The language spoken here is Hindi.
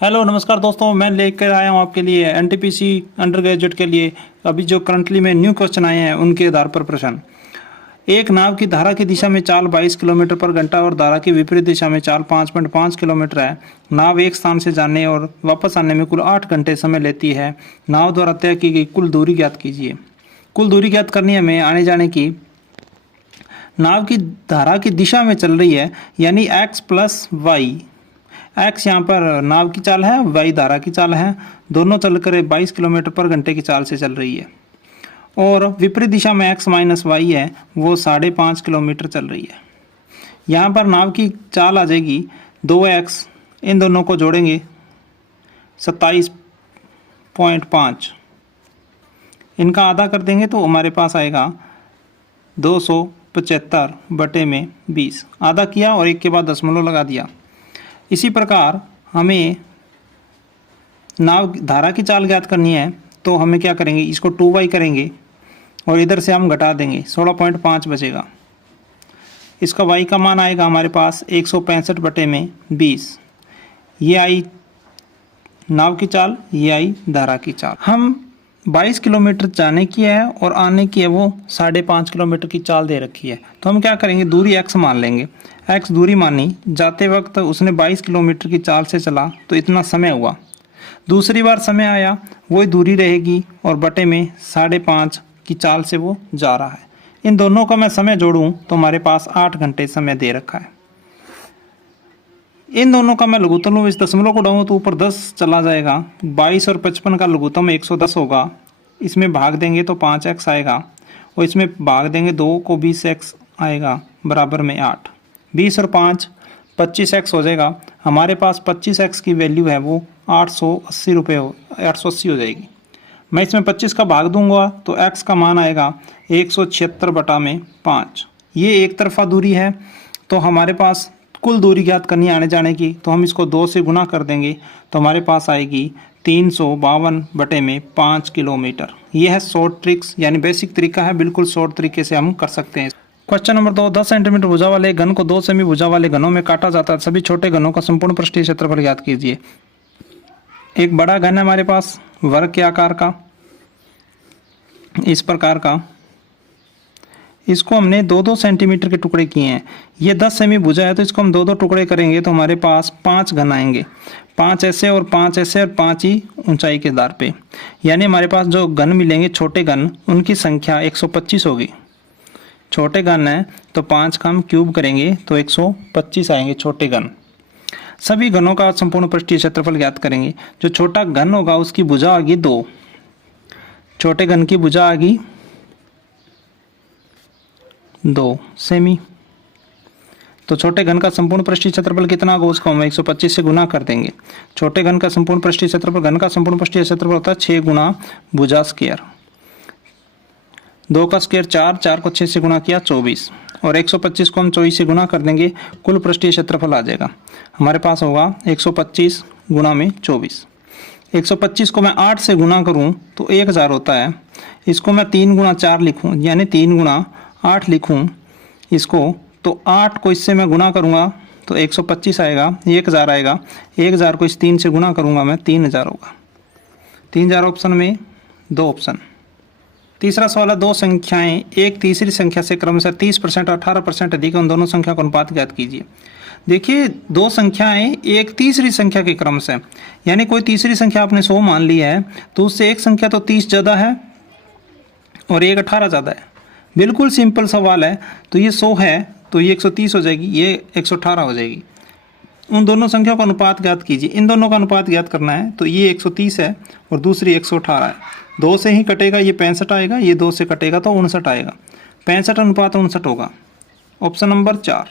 हेलो नमस्कार दोस्तों, मैं लेकर आया हूँ आपके लिए एनटीपीसी अंडर ग्रेजुएट के लिए अभी जो करंटली में न्यू क्वेश्चन आए हैं उनके आधार पर प्रश्न। एक नाव की धारा की दिशा में चाल 22 किलोमीटर पर घंटा और धारा की विपरीत दिशा में चाल 5.5 किलोमीटर है। नाव एक स्थान से जाने और वापस आने में कुल 8 घंटे समय लेती है। नाव द्वारा तय की गई कुल दूरी ज्ञात कीजिए। कुल दूरी ज्ञात करनी है हमें आने जाने की। नाव की धारा की दिशा में चल रही है यानी x प्लस वाई। एक्स यहाँ पर नाव की चाल है, वाई धारा की चाल है। दोनों चलकर 22 किलोमीटर पर घंटे की चाल से चल रही है और विपरीत दिशा में एक्स माइनस वाई है, वो 5.5 किलोमीटर चल रही है। यहाँ पर नाव की चाल आ जाएगी 2x, इन दोनों को जोड़ेंगे 27.5, इनका आधा कर देंगे तो हमारे पास आएगा 275/20। आधा किया और एक के बाद दशमलव लगा दिया। इसी प्रकार हमें नाव धारा की चाल ज्ञात करनी है तो हमें क्या करेंगे, इसको 2y करेंगे और इधर से हम घटा देंगे, 16.5 बचेगा। इसका y का मान आएगा हमारे पास 165/20। ये आई नाव की चाल, ये आई धारा की चाल। हम 22 किलोमीटर जाने की है और आने की है वो 5.5 किलोमीटर की चाल दे रखी है। तो हम क्या करेंगे, दूरी x मान लेंगे। x दूरी मानी, जाते वक्त उसने 22 किलोमीटर की चाल से चला तो इतना समय हुआ। दूसरी बार समय आया वही दूरी रहेगी और बटे में 5.5 की चाल से वो जा रहा है। इन दोनों का मैं समय जोड़ूं तो हमारे पास 8 घंटे समय दे रखा है। इन दोनों का मैं लघुत्तम लूँ, इस दशमलव को उड़ाऊँ तो ऊपर 10 चला जाएगा। 22 और 55 का लघुत्तम 110 होगा। इसमें भाग देंगे तो 5x आएगा और इसमें भाग देंगे 2 को 20x आएगा बराबर में 8। 20 और 5 25x हो जाएगा। हमारे पास 25x की वैल्यू है वो 880 रुपये 880 हो जाएगी। मैं इसमें 25 का भाग दूंगा तो x का मान आएगा 176/5। ये एक तरफा दूरी है तो हमारे पास कुल दूरी ज्ञात करनी आने जाने की, तो हम इसको 2 से गुना कर देंगे तो हमारे पास आएगी 352/5 किलोमीटर। ये है शॉर्ट ट्रिक्स, यानी बेसिक तरीका है, बिल्कुल शॉर्ट तरीके से हम कर सकते हैं। क्वेश्चन नंबर 2, 10 सेंटीमीटर भुजा वाले घन को 2 सेमी भुजा वाले घनों में काटा जाता है। सभी छोटे घनों का संपूर्ण पृष्ठीय क्षेत्रफल ज्ञात कीजिए। एक बड़ा घन है हमारे पास वर्ग के आकार का, इस प्रकार का। इसको हमने 2-2 सेंटीमीटर के टुकड़े किए हैं। ये 10 सेमी भुजा है तो इसको हम 2-2 टुकड़े करेंगे तो हमारे पास 5 घन आएंगे। 5 ऐसे और 5 ऐसे और 5 ही ऊंचाई के आधार पे, यानी हमारे पास जो घन मिलेंगे छोटे घन, उनकी संख्या 125 होगी। छोटे घन है तो 5 का हम क्यूब करेंगे तो 125 आएंगे छोटे घन। सभी घनों का संपूर्ण पृष्ठीय क्षेत्रफल ज्ञात करेंगे। जो छोटा घन होगा उसकी भुजा आएगी 2, छोटे घन की भुजा आएगी 2 सेमी। तो छोटे घन का संपूर्ण पृष्ठीय क्षेत्रफल कितना होगा, उसको हम 125 से गुना कर देंगे। छोटे घन का संपूर्ण पृष्ठीय क्षेत्रफल, घन का संपूर्ण पृष्ठीय क्षेत्रफल होता है 6 गुना भुजा स्क्वायर। 2 का स्क्वायर 4, 4 को 6 से गुना किया 24 और 125 को हम 24 से गुना कर देंगे, कुल पृष्ठीय क्षेत्रफल आ जाएगा। हमारे पास होगा 125 गुना में 24। 125 को मैं 8 से गुना करूं तो 1000 होता है। इसको मैं 3 गुना 4 लिखूं यानी 3 गुना 8 लिखूं इसको, तो 8 को इससे मैं गुना करूंगा तो 125 आएगा, 1000 आएगा। 1000 को इस 3 से गुना करूंगा मैं, 3000 होगा। 3000 ऑप्शन में 2 ऑप्शन। तीसरा सवाल है, 2 संख्याएं एक तीसरी संख्या से क्रमशः 30% और 18% अधिक है, उन दोनों संख्या का अनुपात ज्ञात कीजिए। देखिए 2 संख्याएं एक तीसरी संख्या के क्रम से, यानी कोई तीसरी संख्या आपने 100 मान ली है तो उससे एक संख्या तो 30 ज़्यादा है और एक 18 ज़्यादा है। बिल्कुल सिंपल सवाल है। तो ये 100 है तो ये 130 हो जाएगी, ये 118 हो जाएगी। उन दोनों संख्याओं का अनुपात ज्ञात कीजिए। इन दोनों का अनुपात ज्ञात करना है तो ये 130 है और दूसरी 118 है। 2 से ही कटेगा, ये 65 आएगा, ये 2 से कटेगा तो 59 आएगा। 65 अनुपात 59 होगा। Option number 4।